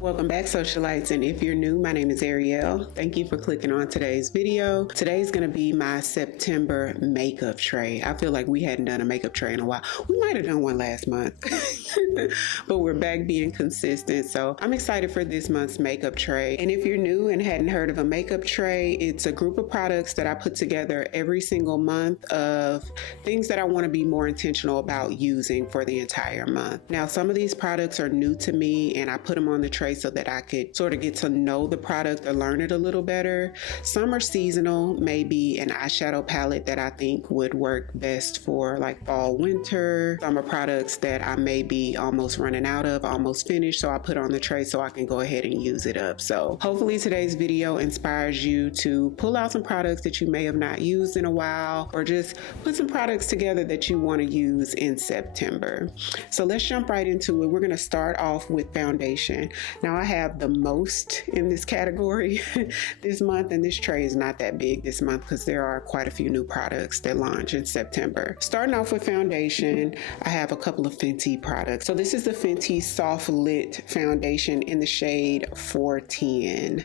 Welcome back, socialites, and if you're new, my name is Ariel. Thank you for clicking on today's video. Today's gonna be my September makeup tray. I feel like we hadn't done a makeup tray in a while. We might have done one last month, but we're back being consistent, so I'm excited for this month's makeup tray. And if you're new and hadn't heard of a makeup tray, it's a group of products that I put together every single month of things that I want to be more intentional about using for the entire month. Now, some of these products are new to me, and I put them on the tray so that I could sort of get to know the product or learn it a little better. Some are seasonal, maybe an eyeshadow palette that I think would work best for like fall, winter. Some are products that I may be almost running out of, almost finished, so I put on the tray so I can go ahead and use it up. So hopefully today's video inspires you to pull out some products that you may have not used in a while, or just put some products together that you want to use in September. So let's jump right into it. We're going to start off with foundation. Now I have the most in this category this month, and this tray is not that big this month because there are quite a few new products that launch in September. Starting off with foundation, I have a couple of Fenty products. So this is the Fenty Soft Lit Foundation in the shade 410.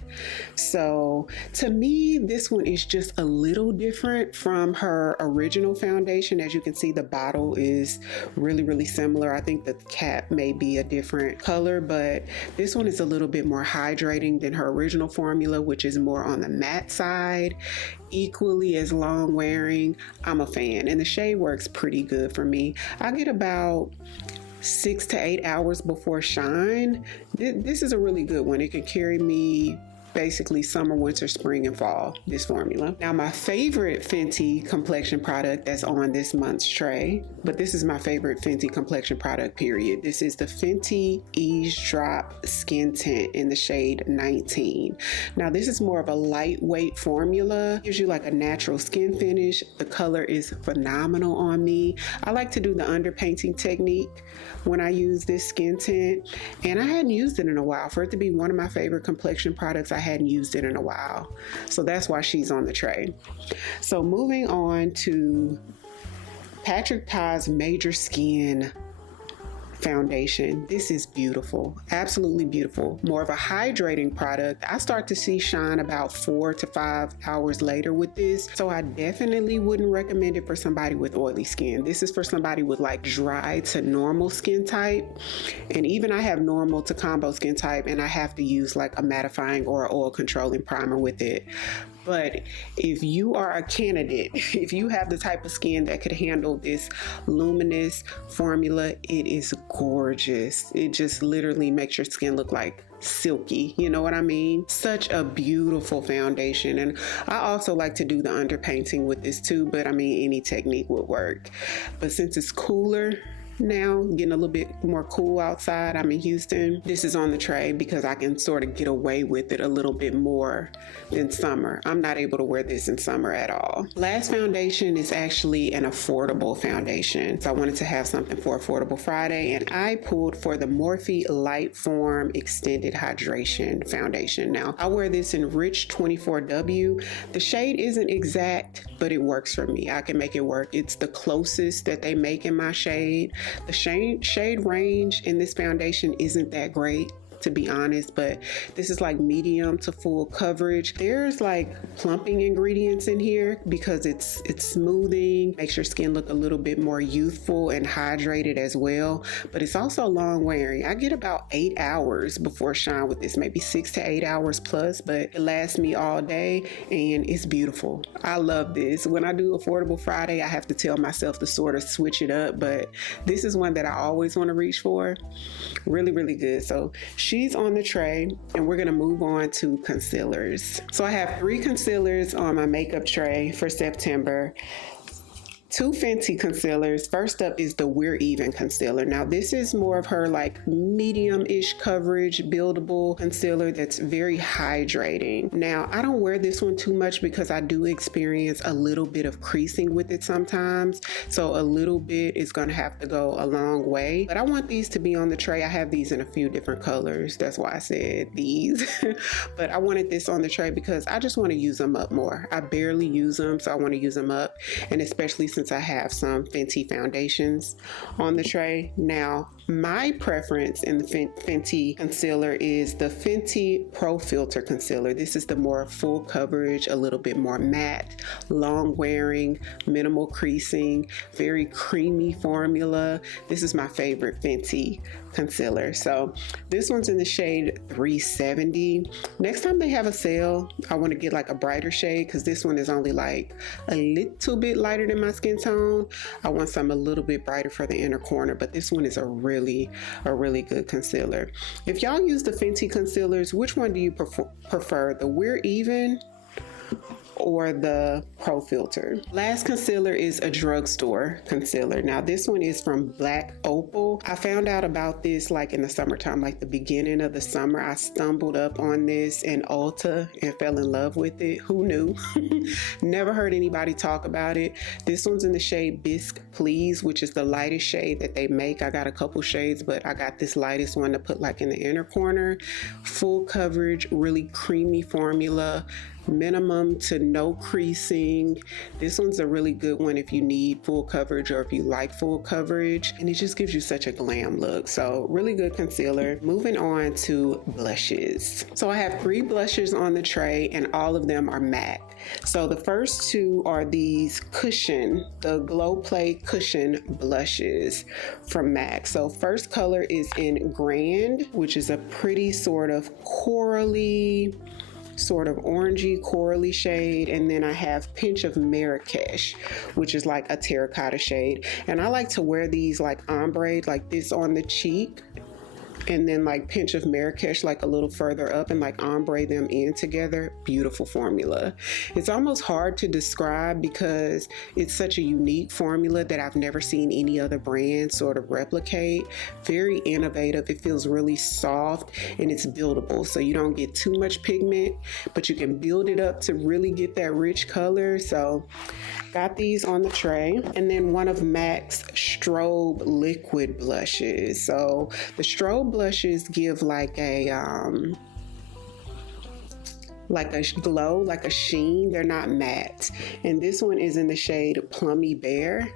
So to me, this one is just a little different from her original foundation. As you can see, the bottle is really similar. I think the cap may be a different color, but this one is a little bit more hydrating than her original formula, which is more on the matte side, equally as long wearing. I'm a fan, and the shade works pretty good for me. I get about 6 to 8 hours before shine. This is a really good one. It can carry me basically summer, winter, spring, and fall, this formula. Now, my favorite Fenty complexion product that's on this month's tray, but this is my favorite Fenty complexion product, period. This is the Fenty Eavesdrop Skin Tint in the shade 19. Now, this is more of a lightweight formula. Gives you like a natural skin finish. The color is phenomenal on me. I like to do the underpainting technique when I use this skin tint, and I hadn't used it in a while. For it to be one of my favorite complexion products, I hadn't used it in a while. So that's why she's on the tray. So moving on to Patrick Ta's Major Skin foundation. This is beautiful, absolutely beautiful. More of a hydrating product. I start to see shine about 4 to 5 hours later with this, so I definitely wouldn't recommend it for somebody with oily skin. This is for somebody with like dry to normal skin type, and even I have normal to combo skin type, and I have to use like a mattifying or oil controlling primer with it. But if you are a candidate, if you have the type of skin that could handle this luminous formula, it is gorgeous. It just literally makes your skin look like silky, you know what I mean? Such a beautiful foundation. And I also like to do the underpainting with this too, but I mean, any technique would work. But since it's cooler now, getting a little bit more cool outside, I'm in Houston, this is on the tray because I can sort of get away with it a little bit more than summer. I'm not able to wear this in summer at all. Last foundation is actually an affordable foundation, so I wanted to have something for Affordable Friday, and I pulled for the Morphe Light Form Extended Hydration Foundation. Now, I wear this in Rich 24W. The shade isn't exact, but it works for me. I can make it work. It's the closest that they make in my shade. The shade range in this foundation isn't that great, to be honest, but this is like medium to full coverage. There's like plumping ingredients in here because it's smoothing, makes your skin look a little bit more youthful and hydrated as well, but it's also long wearing. I get about 8 hours before shine with this, maybe 6 to 8 hours plus, but it lasts me all day and it's beautiful. I love this. When I do Affordable Friday, I have to tell myself to sort of switch it up, but this is one that I always want to reach for. Really good. So she's on the tray, and we're gonna move on to concealers. So I have 3 concealers on my makeup tray for September. 2 Fenty concealers. First up is the We're Even concealer. Now this is more of her like medium-ish coverage buildable concealer that's very hydrating. Now I don't wear this one too much because I do experience a little bit of creasing with it sometimes, so a little bit is gonna have to go a long way, but I want these to be on the tray. I have these in a few different colors, that's why I said these but I wanted this on the tray because I just want to use them up more. I barely use them, so I want to use them up, and especially since I have some Fenty foundations on the tray. Now, My preference in the Fenty concealer is the Fenty Pro Filter Concealer. This is the more full coverage, a little bit more matte, long wearing, minimal creasing, very creamy formula. This is my favorite Fenty concealer. So this one's in the shade 370. Next time they have a sale, I want to get like a brighter shade because this one is only like a little bit lighter than my skin tone. I want some a little bit brighter for the inner corner, but this one is a really good concealer. If y'all use the Fenty concealers, which one do you prefer? The We're Even or the Pro Filter? Last concealer is a drugstore concealer. Now this one is from Blk Opal. I found out about this like in the summertime, like the beginning of the summer. I stumbled up on this in Ulta and fell in love with it. Who knew? Never heard anybody talk about it. This one's in the shade Bisque Please, which is the lightest shade that they make. I got a couple shades, but I got this lightest one to put like in the inner corner. Full coverage, really creamy formula, minimum to no creasing. This one's a really good one if you need full coverage or if you like full coverage, and it just gives you such a glam look. So really good concealer. Moving on to blushes. So I have 3 blushes on the tray and all of them are matte. So the first 2 are these cushion, the Glow Play cushion blushes from MAC. So first color is in Grand, which is a pretty sort of corally, sort of orangey corally shade, and then I have Pinch of Marrakesh, which is like a terracotta shade. And I like to wear these like ombre, like this on the cheek, and then like Pinch of Marrakesh like a little further up and like ombre them in together. Beautiful formula. It's almost hard to describe because it's such a unique formula that I've never seen any other brand sort of replicate. Very innovative. It feels really soft and it's buildable, so you don't get too much pigment, but you can build it up to really get that rich color. So got these on the tray. And then one of MAC's strobe liquid blushes. So the strobe blushes give like a glow, like a sheen. They're not matte. And this one is in the shade Plummy Bear.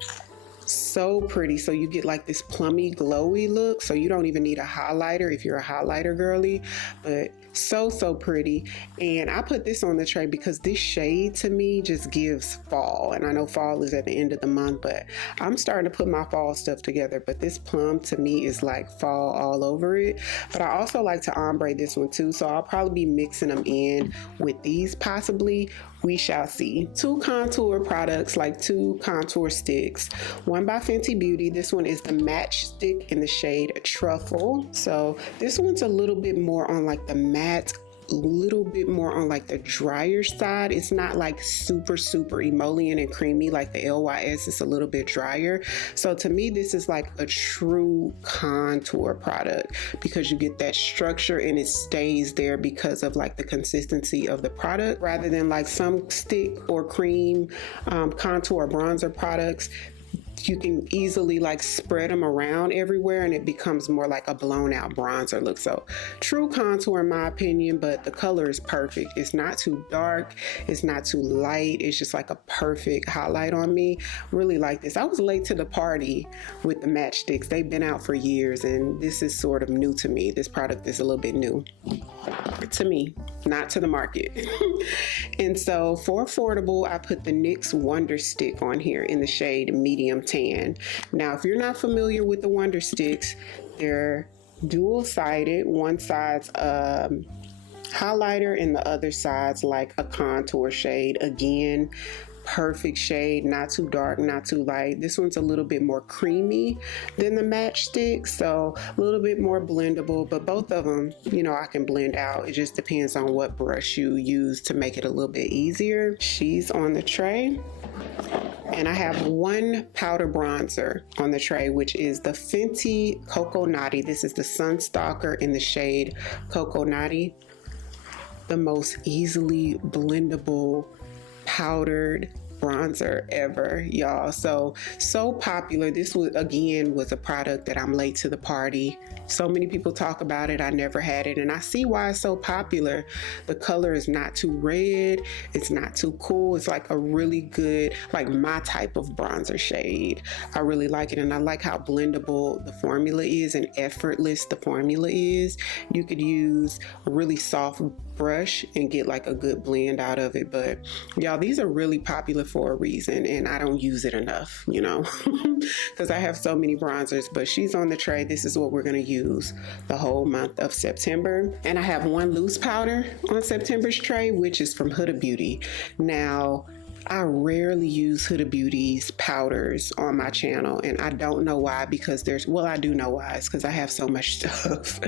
So pretty. So you get like this plummy glowy look, so you don't even need a highlighter if you're a highlighter girly, but so pretty. And I put this on the tray because this shade to me just gives fall, and I know fall is at the end of the month, but I'm starting to put my fall stuff together. But this plum to me is like fall all over it. But I also like to ombre this one too, so I'll probably be mixing them in with these possibly. We shall see. 2 contour products, like 2 contour sticks. One by Fenty Beauty. This one is the Match Stick in the shade Truffle. So this one's a little bit more on like the matte, a little bit more on like the drier side. It's not like super emollient and creamy like the LYS. It's a little bit drier. So to me, this is like a true contour product because you get that structure and it stays there because of like the consistency of the product, rather than like some stick or cream contour bronzer products. You can easily like spread them around everywhere and it becomes more like a blown out bronzer look. So true contour in my opinion, but the color is perfect. It's not too dark, it's not too light, it's just like a perfect highlight on me. Really like this. I was late to the party with the matchsticks. They've been out for years and this is sort of new to me. This product is a little bit new to me, not to the market. And so for affordable, I put the NYX Wonder Stick on here in the shade Medium Tan. Now, if you're not familiar with the Wonder Sticks, they're dual-sided. One side's highlighter and the other side's like a contour shade. Again, perfect shade, not too dark, not too light. This one's a little bit more creamy than the matchstick, so a little bit more blendable, but both of them, you know, I can blend out. It just depends on what brush you use to make it a little bit easier. She's on the tray. And I have 1 powder bronzer on the tray, which is the Fenty Cocoa Naughty. This is the Sun Stalker in the shade Cocoa Naughty. The most easily blendable powdered bronzer ever, y'all. So popular. This was, again, was a product that I'm late to the party. So many people talk about it. I never had it, and I see why it's so popular. The color is not too red. It's not too cool. It's like a really good, like my type of bronzer shade. I really like it, and I like how blendable the formula is and effortless the formula is. You could use a really soft brush and get like a good blend out of it. But y'all, these are really popular for a reason, and I don't use it enough, you know, because I have so many bronzers. But she's on the tray. This is what we're going to use the whole month of September. And I have one loose powder on September's tray, which is from Huda Beauty. Now, I rarely use Huda Beauty's powders on my channel, and I don't know why, because well, I do know why. It's because I have so much stuff.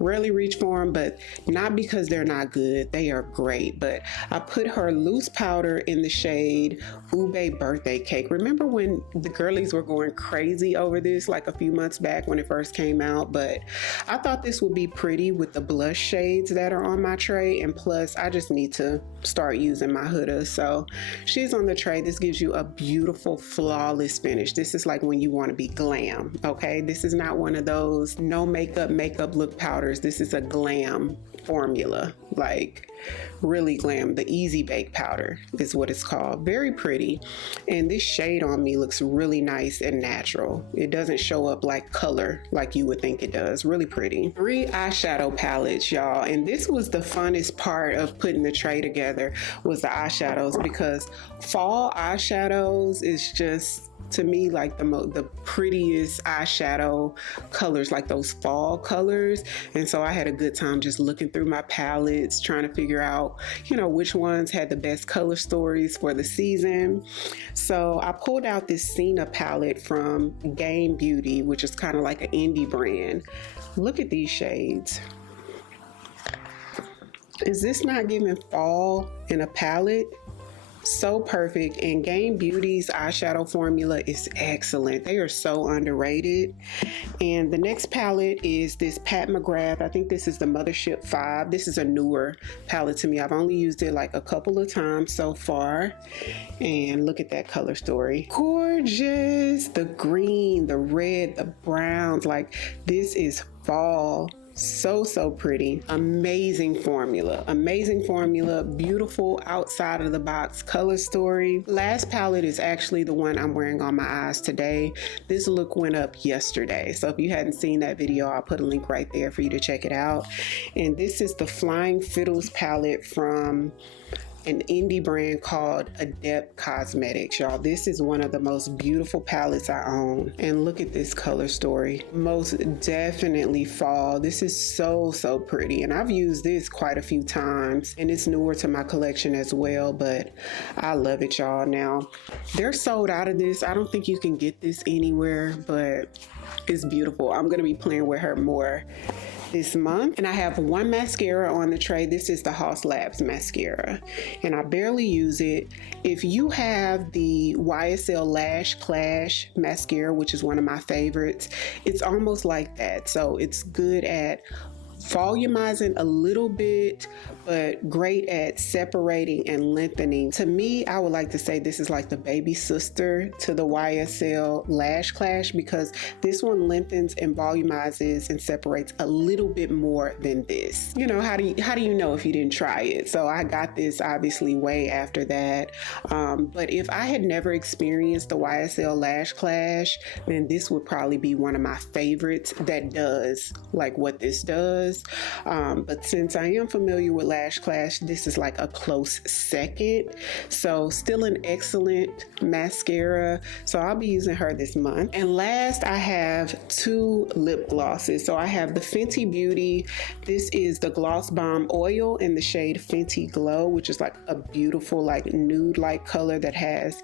Rarely reach for them, but not because they're not good. They are great. But I put her loose powder in the shade Ube Birthday Cake. Remember when the girlies were going crazy over this like a few months back when it first came out? But I thought this would be pretty with the blush shades that are on my tray, and plus I just need to start using my Huda. So she's on the tray. This gives you a beautiful, flawless finish. This is like when you want to be glam, okay? This is not one of those no makeup look powders. This is a glam formula, like really glam. The Easy Bake powder is what it's called. Very pretty. And this shade on me looks really nice and natural. It doesn't show up like color like you would think it does. Really pretty. 3 eyeshadow palettes, y'all. And this was the funnest part of putting the tray together, was the eyeshadows, because fall eyeshadows is just, to me, like the prettiest eyeshadow colors, like those fall colors. And so I had a good time just looking through my palettes, trying to figure out, you know, which ones had the best color stories for the season. So I pulled out this Cena palette from Game Beauty, which is kind of like an indie brand. Look at these shades. Is this not giving fall in a palette? So perfect. And Game Beauty's eyeshadow formula is excellent. They are so underrated. And the next palette is this Pat McGrath. I think this is the Mothership 5. This is a newer palette to me. I've only used it like a couple of times so far. And look at that color story. Gorgeous. The green, the red, the browns. Like, this is fall. So pretty. Amazing formula. Beautiful outside of the box color story. Last palette is actually the one I'm wearing on my eyes today. This look went up yesterday, so if you hadn't seen that video, I'll put a link right there for you to check it out. And this is the Flying Fiddles palette from an indie brand called Adept Cosmetics, y'all. This is one of the most beautiful palettes I own. And look at this color story. Most definitely fall. This is so pretty. And I've used this quite a few times, and it's newer to my collection as well, but I love it, y'all. Now, they're sold out of this. I don't think you can get this anywhere, but it's beautiful. I'm gonna be playing with her more this month. And I have one mascara on the tray. This is the Haus Labs mascara, and I barely use it. If you have the YSL Lash Clash mascara, which is one of my favorites, it's almost like that. So it's good at volumizing a little bit, but great at separating and lengthening. To me, I would like to say this is like the baby sister to the YSL Lash Clash, because this one lengthens and volumizes and separates a little bit more than this. You know, how do you know if you didn't try it? So I got this obviously way after that. But if I had never experienced the YSL Lash Clash, then this would probably be one of my favorites that does like what this does. But since I am familiar with Lash Clash, this is like a close second. So still an excellent mascara. So I'll be using her this month. And last, I have 2 lip glosses. So I have the Fenty Beauty. This is the Gloss Bomb Oil in the shade Fenty Glow, which is like a beautiful like nude-like color that has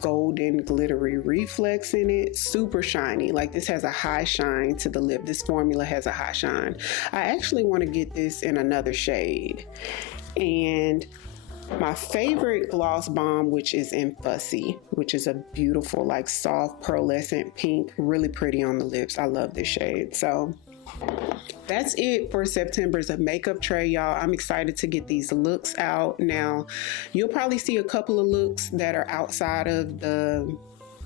golden glittery reflex in it. Super shiny. Like, this has a high shine to the lip. This formula has a high shine. I actually want to get this in another shade. And my favorite gloss bomb, which is in Fussy, which is a beautiful like soft pearlescent pink, really pretty on the lips. I love this shade. So That's it for September's makeup tray, y'all. I'm excited to get these looks out. Now, you'll probably see a couple of looks that are outside of the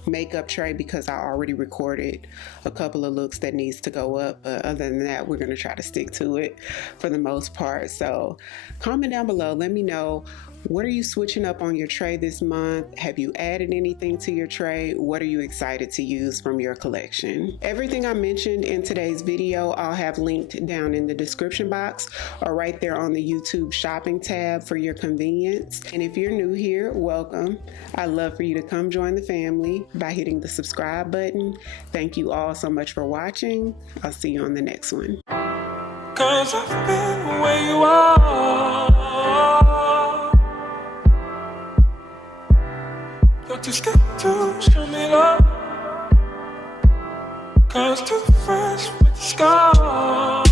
makeup tray because I already recorded a couple of looks that needs to go up, but other than that, we're going to try to stick to it for the most part. So comment down below, let me know, what are you switching up on your tray this month? Have you added anything to your tray? What are you excited to use from your collection? Everything I mentioned in today's video I'll have linked down in the description box or right there on the YouTube shopping tab for your convenience. And if you're new here, welcome. I'd love for you to come join the family by hitting the subscribe button. Thank you all so much for watching. I'll see you on the next one. 'Cause I've been where you are. You're too scared to show me love, 'cause too fresh with the scars.